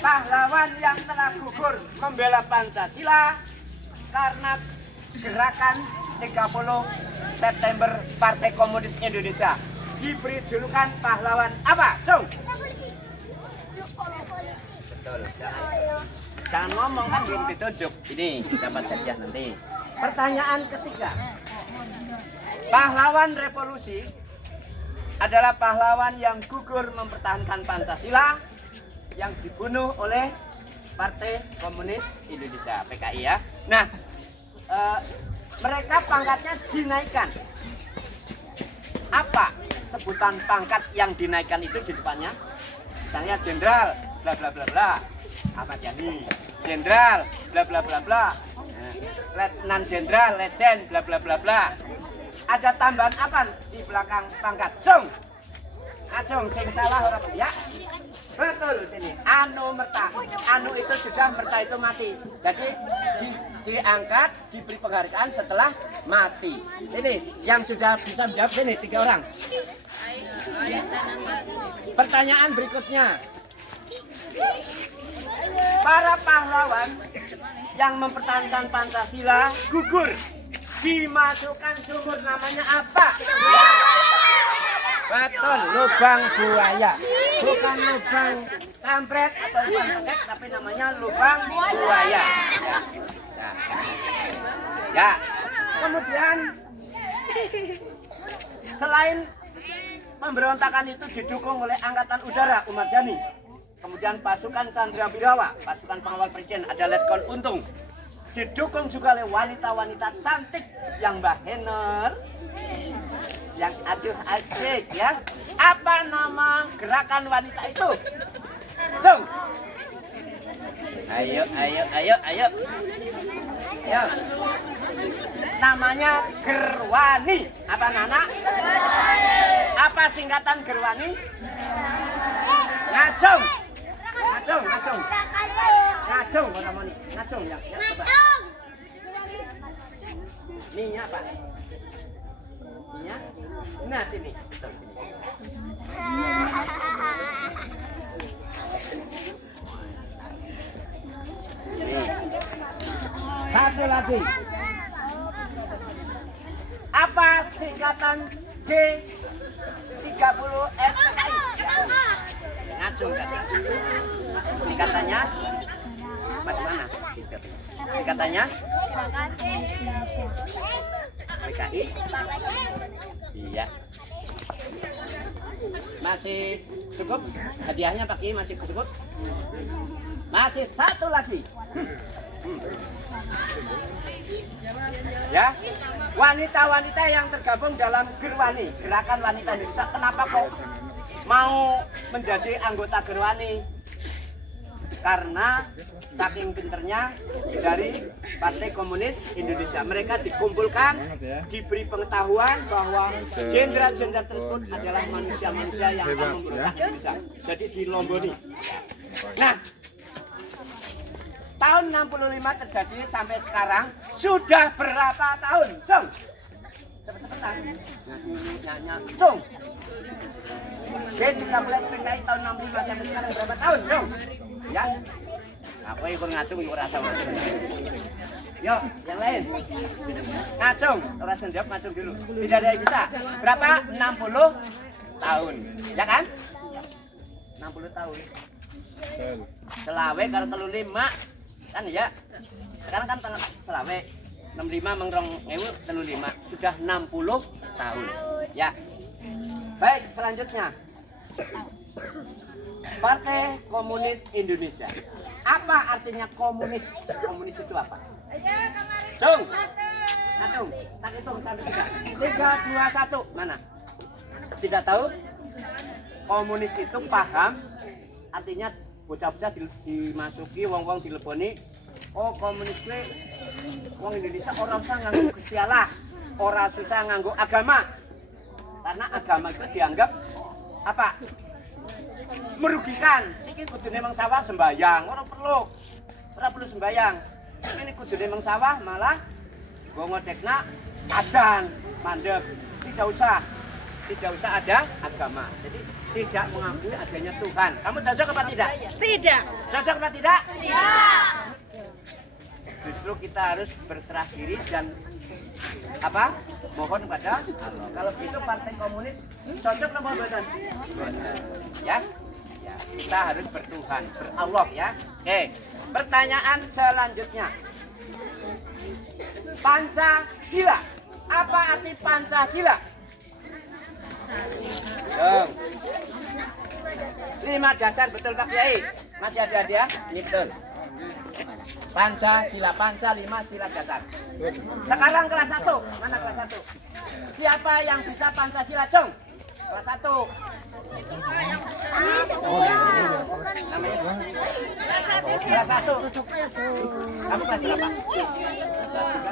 Pahlawan yang telah gugur membela Pancasila karena gerakan 30 September Partai Komunis Indonesia diberi julukan pahlawan apa? Cung? Betul. Jangan ngomong kan belum ditunjuk. Ini dapat hadiah nanti. Pertanyaan ketiga. Pahlawan revolusi adalah pahlawan yang gugur mempertahankan Pancasila yang dibunuh oleh Partai Komunis Indonesia (PKI) ya. Nah, mereka pangkatnya dinaikkan. Apa sebutan pangkat yang dinaikkan itu di depannya? Misalnya jenderal bla bla bla bla, Ahmad Yani, jenderal bla bla bla bla, letnan jenderal, legend bla bla bla bla. Ada tambahan apa di belakang pangkat? Cung. Acung, sing salah orang ya. Betul sini. Anu merta. Anu itu sudah, merta itu mati. Jadi diangkat, diberi penghargaan setelah mati. Ini yang sudah bisa menjawab sini 3 orang. Pertanyaan berikutnya. Para pahlawan yang mempertahankan Pancasila gugur, dimasukkan sumur, namanya apa? Betul, lubang buaya. Bukan lubang kampret atau lubang pesek, tapi namanya lubang buaya. Ya. Kemudian selain pemberontakan itu didukung oleh Angkatan Udara Ahmad Yani, kemudian pasukan Chandrawirawa, pasukan pengawal presiden, ada Letkol Untung, didukung juga oleh wanita-wanita cantik yang Mbak Hener, yang aduh asik ya. Apa nama gerakan wanita itu? Cung. Ayo. Ya. Namanya Gerwani. Apa Nana? Apa singkatan Gerwani? Ngacung. Ngacung namanya. Ngacung ya. Coba. Ini apa? Ya. Nah sini. Nih. Satu lagi. Apa singkatan G30SI? Ngacung kan? Singkatannya bagaimana? Singkatannya PKI. Iya. Masih cukup? Hadiahnya Pak Ki masih cukup? Masih satu lagi. Ya, wanita-wanita yang tergabung dalam Gerwani, Gerakan Wanita Indonesia, kenapa kok mau menjadi anggota Gerwani? Karena saking pinternya dari Partai Komunis Indonesia, mereka dikumpulkan, diberi pengetahuan bahwa jenderal-jenderal tersebut adalah manusia-manusia yang akan memberontak Indonesia. Jadi dilomboni. Nah, tahun 65 terjadi sampai sekarang sudah berapa tahun? Cung. Cepet-cepetan. Cung. G13 PKI tahun 65 sampai sekarang berapa tahun? Cung. Ya. Apa ikut ngacung ikut rasa. Yuk, yang lain. Ngacung, orang sendiri ngacung dulu. Tidak ada yang bisa. Berapa? 60 tahun. Ya kan? 60 tahun. Selawe kalau 35 kan ya. Sekarang kan tanggal selawe 65 mengrong 35 sudah 60 tahun. Ya. Baik, selanjutnya. Partai Komunis Indonesia. Apa artinya komunis? Komunis itu apa? Cung. Ngacung. Tak hitung sampai 3. 3, 2, 1. Mana? Tidak tahu? Komunis itu paham. Artinya bocah-bocah dimasuki, wong-wong dileboni. Oh, komunis itu wong Indonesia orang usah nganggo Gusti Allah. Orang susah nganggo agama. Karena agama itu dianggap apa? Merugikan. Iki kudune meng sawah sembayang, ora perlu sembayang. Ini kudune meng sawah malah nggo ngodekna adan, mandeg. Tidak usah. tidak usah ada agama. Jadi tidak mengakui adanya Tuhan. Kamu cocok apa tidak? Tidak. Cocok apa tidak? Tidak. Justru kita harus berserah diri dan apa? Mohon kepada Allah. Kalau gitu Partai Komunis cocok apa bosan? Ya. Ya, kita harus bertuhan, berallah ya. Oke. Pertanyaan selanjutnya. Pancasila. Apa arti Pancasila? 5 dasar betul Pak Kiai. Masih ada dia? Betul. Pancasila, Panca 5 sila dasar. Sekarang kelas 1. Mana kelas 1? Siapa yang bisa Pancasila, Cong? Kelas 1. Namanya? Kelas 1. Kamu kelas berapa?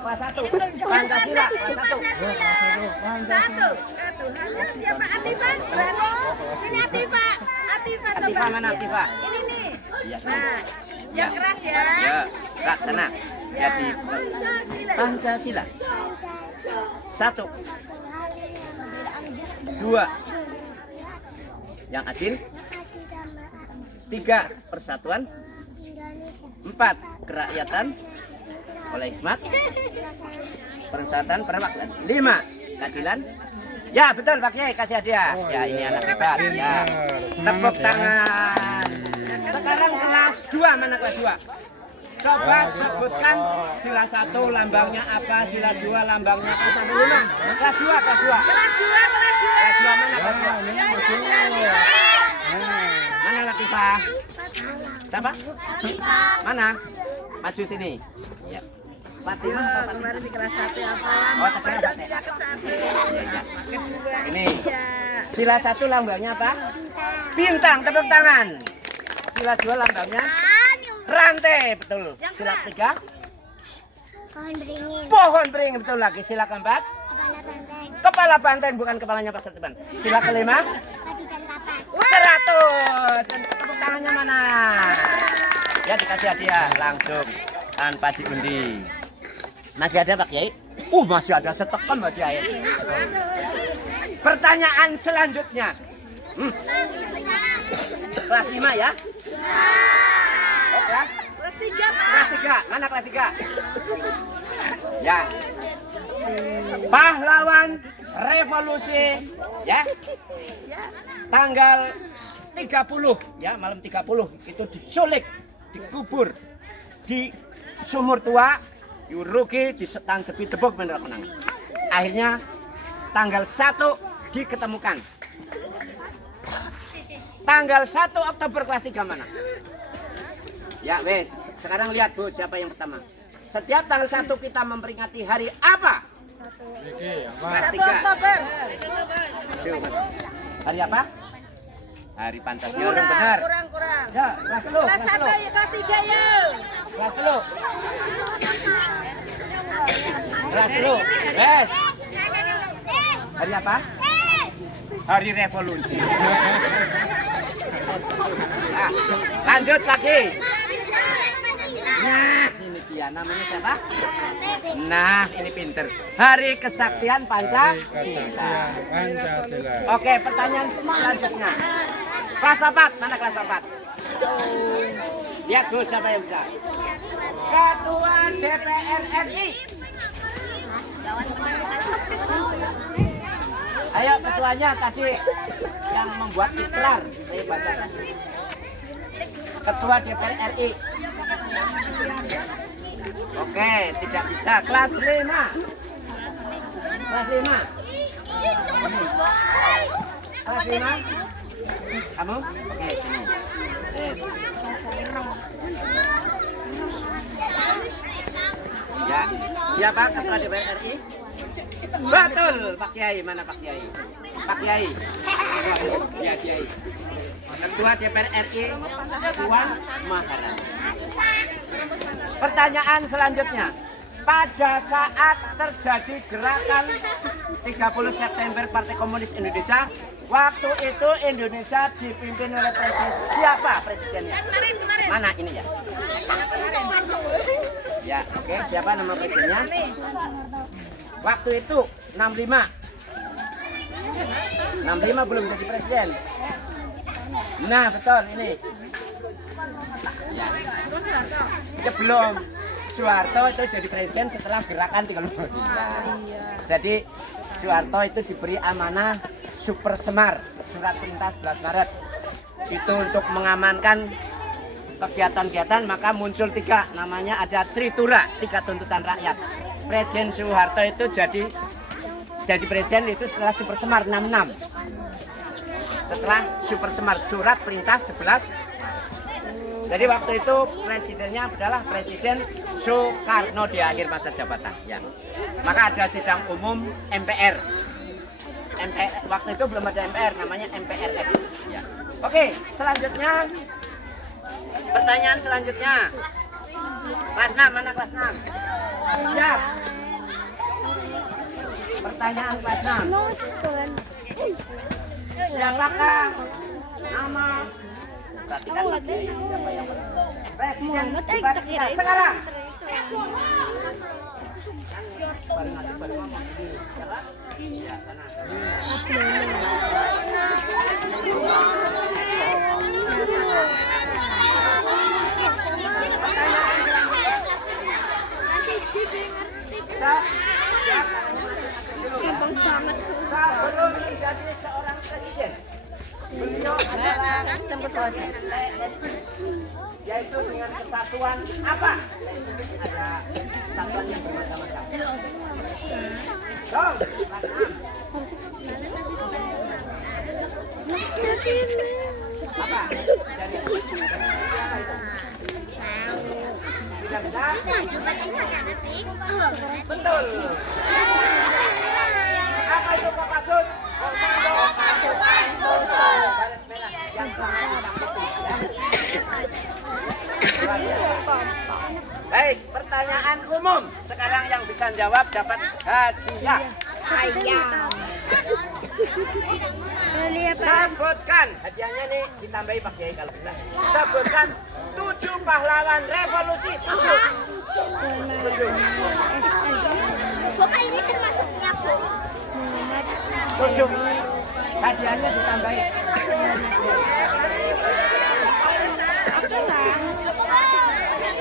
Kelas 1. Pancasila, kelas 1. Satu. Siapa Atifah? Sini Atifah. Atifah coba. Atifah mana Atifah? Ini nih. Iya. Nah, yang keras ya. Ya, Kak sana. Jadi Pancasila. 1. 2. Yang adil. 3. Persatuan. 4. Kerakyatan oleh hikmat. Persatuan perwakilan. 5. Keadilan. Ya betul Pak Kiai, kasih hadiah. Ya ini anak hebat. Ya. Tepuk tangan. Sekarang kelas 2, mana kelas 2? Coba sebutkan sila 1 lambangnya apa, sila 2 lambangnya apa sampai 5. Kelas 2, kelas 2. Kelas 2, kelas 2. Kelas 2 mana kelas 2? Mana Latifah? Siapa? Mana? Maju sini. Ya. Fatimah apa Fatimah? Kemarin di kelas 1 apa? Oh, terkenal Pak. Tidak ke 1. Ini. Sila 1 lambangnya apa? Bintang, tepuk tangan. Sila 2 lambangnya rantai, betul. Sila 3 Pohon beringin. pohon beringin, betul lagi. Sila keempat Kepala banteng. kepala banteng, bukan kepalanya Pak Setiban. Sila kelima Kaki dan kapas. 100. Dan tepuk tangannya mana? Ya dikasih hadiah langsung tanpa diundi. Masih ada Pak Kiai? Masih ada setekan Pak Kiai. Pertanyaan selanjutnya. Kelas 5 ya? Oh, kelas? Kelas 3, Pak. Kelas 3. Mana kelas 3? Ya. Pahlawan revolusi ya. Tanggal 30 ya, malam 30 itu diculik, dikubur di sumur tua, Yuruki ditanggepi tebuk menurut kenang. Akhirnya tanggal 1 diketemukan. Tanggal 1 Oktober kelas 3 mana? Ya wes, sekarang lihat Bu siapa yang pertama. Setiap tanggal 1 kita memperingati hari apa? Kelas 1 3. Oktober. Hari apa? Hari Pancasila Kurang, benar. kurang. Ya, kelas lu, Kelas 1 ya, kelas 3 ya. kelas lu. Kelas lu. Wes. Hari apa? Hari revolusi. Nah, lanjut lagi. Nah, ini dia namanya siapa? Nah, ini pinter. Hari Kesaktian Pancasila. Oke, pertanyaan selanjutnya. Kelas 4, mana kelas 4? Lihat Bu, siapa yang bisa? Ketua DPR RI. Ayo ketuanya tadi yang membuat ikrar, saya bacakan. Ketua DPR RI. Oke, tidak bisa. Kelas 5. Kelas 5. Kelas 5. Kamu? Oke, sini. Ya, siapa ketua DPR RI? Betul, Pak Kiai. Mana Pak Kiai? Pak Kiai. Ya, Kiai. Ketua DPR RI Puan Maharani. Pertanyaan selanjutnya. Pada saat terjadi gerakan 30 September Partai Komunis Indonesia, waktu itu Indonesia dipimpin oleh presiden. Siapa presidennya? Mana ini ya? Ya, oke. Siapa nama presidennya? Waktu itu 65. 65 belum jadi presiden. Nah, betul ini. Ya belum. Soeharto itu jadi presiden setelah gerakan 35. Jadi Soeharto itu diberi amanah Super Semar, surat perintah 11 Maret. Itu untuk mengamankan kegiatan-kegiatan, maka muncul 3, namanya ada Tritura, 3 tuntutan rakyat. Presiden Soeharto itu jadi presiden itu setelah Super Semar 66. Setelah Super Semar, surat perintah 11. Jadi waktu itu presidennya adalah Presiden Soekarno di akhir masa jabatan. Ya. Maka ada sidang umum MPR. Waktu itu belum ada MPR, namanya MPRX. Ya. Oke, selanjutnya pertanyaan selanjutnya. Kelas 6, mana kelas 6? Siap. Pertanyaan kelas 6. Yang laka nama perhatikan siapa yang presiden sekarang. Baru ngomong ini, siapa? Ya, sana. Sebelum menjadi seorang presiden, beliau adalah yaitu dengan kesatuan apa? Ada kesatuan yang bermacam-macam. Dong, apa? Dari tidak betul. Apa itu Kopassus? Komando Pasukan Khusus. Baris merah yang baik, pertanyaan umum. Sekarang yang bisa jawab dapat hadiah. Sebutkan, hadiahnya nih ditambahi Pak Kiai kalau bisa. Sebutkan 7 pahlawan revolusi. 7. Bapak ini termasuknya Bu. 7. Hadiahnya ditambahi.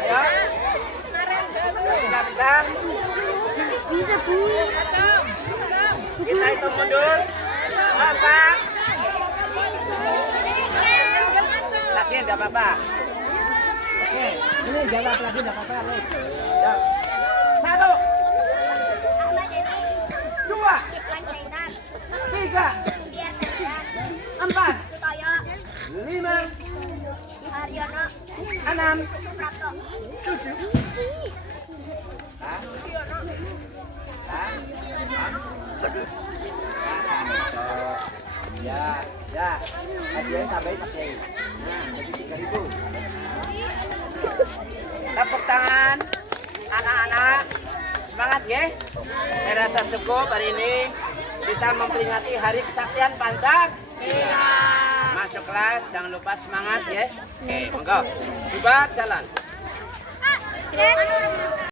Ya. Bisa. Bisa Bu. Kita hitung mundur. 4. Lagi enggak apa-apa. Oke, ini jawab lagi enggak apa-apa. Nih. Jawab. 1. 2. 3. 4. 5. 6. 7. Ya, hadiahnya tambahin Mas Yai. Nah, jadi 3.000. Tepuk tangan, anak-anak. Semangat ya. Saya rasa cukup hari ini kita memperingati Hari Kesaktian Pancasila. Masuk kelas, jangan lupa semangat ya. Oke, monggo. Bubar jalan.